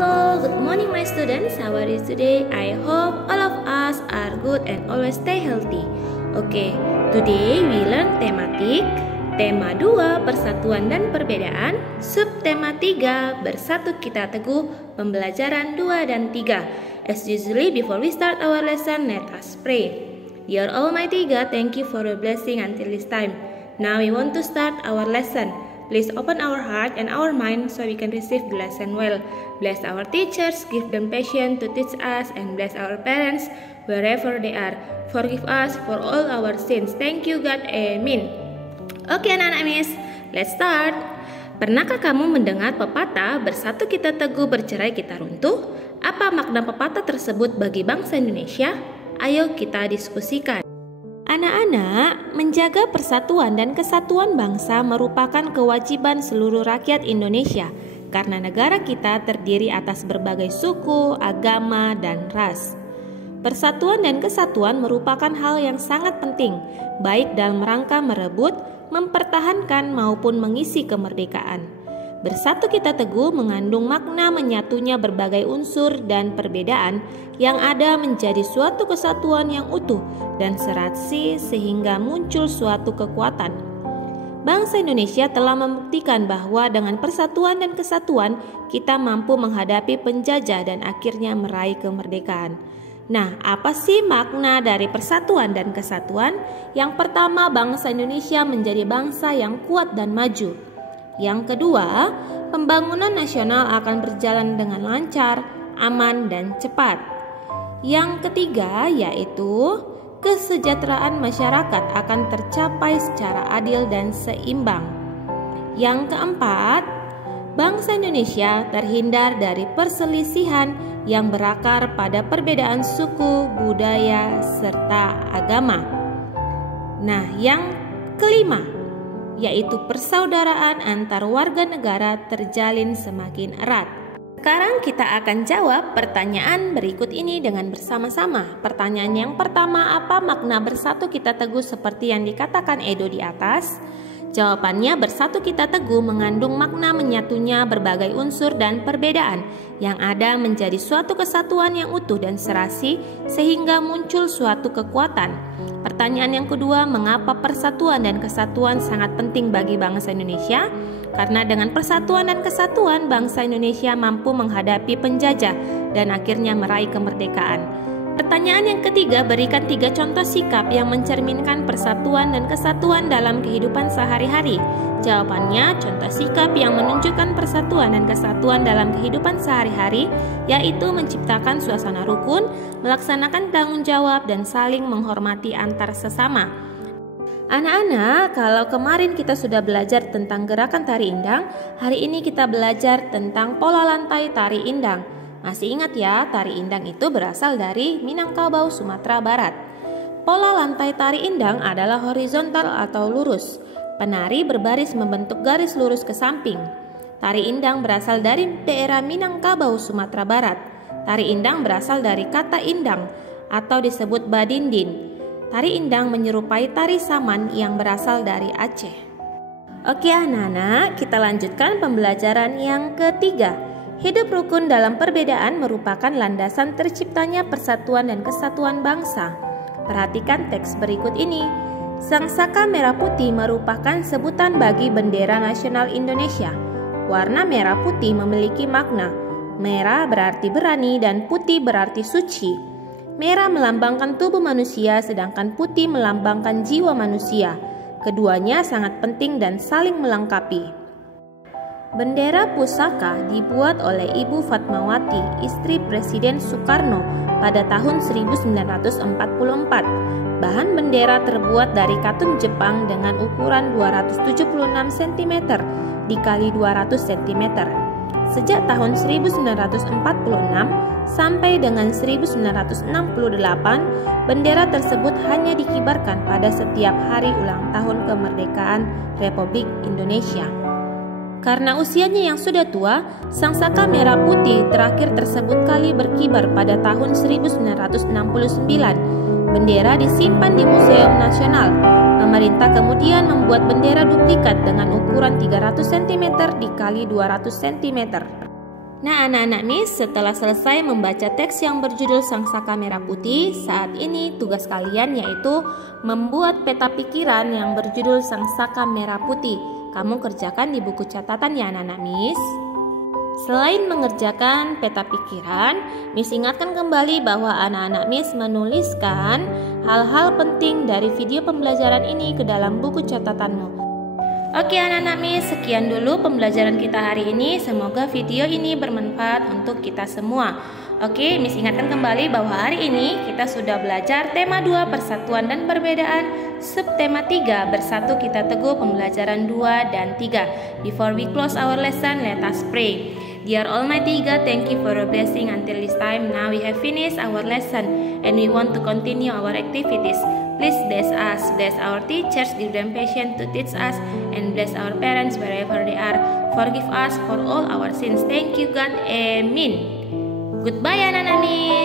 Hello, good morning my students. How are you today? I hope all of us are good and always stay healthy. Okay, today we learn tematik. Tema 2, persatuan dan perbedaan. Subtema 3, bersatu kita teguh. Pembelajaran 2 dan 3. As usually, before we start our lesson, let us pray. Dear Almighty God, thank you for your blessing until this time. Now we want to start our lesson. Please open our heart and our mind so we can receive the lesson well. Bless our teachers, give them patience to teach us, and bless our parents wherever they are. Forgive us for all our sins. Thank you God, amen. Oke anak-anak miss, let's start. Pernahkah kamu mendengar pepatah bersatu kita teguh, bercerai kita runtuh? Apa makna pepatah tersebut bagi bangsa Indonesia? Ayo kita diskusikan. Anak-anak, menjaga persatuan dan kesatuan bangsa merupakan kewajiban seluruh rakyat Indonesia karena negara kita terdiri atas berbagai suku, agama, dan ras. Persatuan dan kesatuan merupakan hal yang sangat penting, baik dalam rangka merebut, mempertahankan, maupun mengisi kemerdekaan. Bersatu kita teguh mengandung makna menyatunya berbagai unsur dan perbedaan yang ada menjadi suatu kesatuan yang utuh dan serasi sehingga muncul suatu kekuatan. Bangsa Indonesia telah membuktikan bahwa dengan persatuan dan kesatuan kita mampu menghadapi penjajah dan akhirnya meraih kemerdekaan. Nah, apa sih makna dari persatuan dan kesatuan? Yang pertama, bangsa Indonesia menjadi bangsa yang kuat dan maju. Yang kedua, pembangunan nasional akan berjalan dengan lancar, aman, dan cepat. Yang ketiga, yaitu kesejahteraan masyarakat akan tercapai secara adil dan seimbang. Yang keempat, bangsa Indonesia terhindar dari perselisihan yang berakar pada perbedaan suku, budaya, serta agama. Nah, yang kelima, yaitu persaudaraan antar warga negara terjalin semakin erat. Sekarang kita akan jawab pertanyaan berikut ini dengan bersama-sama. Pertanyaan yang pertama, apa makna bersatu kita teguh seperti yang dikatakan Edo di atas? Jawabannya, bersatu kita teguh mengandung makna menyatunya berbagai unsur dan perbedaan yang ada menjadi suatu kesatuan yang utuh dan serasi sehingga muncul suatu kekuatan. Pertanyaan yang kedua, mengapa persatuan dan kesatuan sangat penting bagi bangsa Indonesia? Karena dengan persatuan dan kesatuan, bangsa Indonesia mampu menghadapi penjajah dan akhirnya meraih kemerdekaan. Pertanyaan yang ketiga, berikan 3 contoh sikap yang mencerminkan persatuan dan kesatuan dalam kehidupan sehari-hari. Jawabannya, contoh sikap yang menunjukkan persatuan dan kesatuan dalam kehidupan sehari-hari yaitu menciptakan suasana rukun, melaksanakan tanggung jawab, dan saling menghormati antar sesama. Anak-anak, kalau kemarin kita sudah belajar tentang gerakan tari indang, hari ini kita belajar tentang pola lantai tari indang. Masih ingat ya, tari indang itu berasal dari Minangkabau, Sumatera Barat. Pola lantai tari indang adalah horizontal atau lurus. Penari berbaris membentuk garis lurus ke samping. Tari indang berasal dari daerah Minangkabau, Sumatera Barat. Tari indang berasal dari kata indang atau disebut badindin. Tari indang menyerupai tari saman yang berasal dari Aceh. Oke anak-anak, kita lanjutkan pembelajaran yang ketiga. Hidup rukun dalam perbedaan merupakan landasan terciptanya persatuan dan kesatuan bangsa. Perhatikan teks berikut ini. Sangsaka merah putih merupakan sebutan bagi bendera nasional Indonesia. Warna merah putih memiliki makna. Merah berarti berani dan putih berarti suci. Merah melambangkan tubuh manusia sedangkan putih melambangkan jiwa manusia. Keduanya sangat penting dan saling melengkapi. Bendera pusaka dibuat oleh Ibu Fatmawati, istri Presiden Soekarno pada tahun 1944. Bahan bendera terbuat dari katun Jepang dengan ukuran 276 cm dikali 200 cm. Sejak tahun 1946 sampai dengan 1968, bendera tersebut hanya dikibarkan pada setiap hari ulang tahun kemerdekaan Republik Indonesia. Karena usianya yang sudah tua, sangsaka merah putih terakhir tersebut kali berkibar pada tahun 1969. Bendera disimpan di Museum Nasional. Pemerintah kemudian membuat bendera duplikat dengan ukuran 300 cm dikali 200 cm. Nah anak-anak Miss, setelah selesai membaca teks yang berjudul Sang Saka Merah Putih, saat ini tugas kalian yaitu membuat peta pikiran yang berjudul Sang Saka Merah Putih. Kamu kerjakan di buku catatan ya anak-anak Miss. Selain mengerjakan peta pikiran, Miss ingatkan kembali bahwa anak-anak Miss menuliskan hal-hal penting dari video pembelajaran ini ke dalam buku catatanmu. Oke anak-anak Miss, sekian dulu pembelajaran kita hari ini. Semoga video ini bermanfaat untuk kita semua. Oke, Miss ingatkan kembali bahwa hari ini kita sudah belajar tema 2 persatuan dan perbedaan, subtema 3 bersatu kita teguh pembelajaran 2 dan 3. Before we close our lesson, let us pray. Dear Almighty God, thank you for your blessing until this time. Now we have finished our lesson and we want to continue our activities. Please bless us, bless our teachers, give them patience to teach us, and bless our parents wherever they are. Forgive us for all our sins. Thank you God, Amen. Goodbye anak-anak.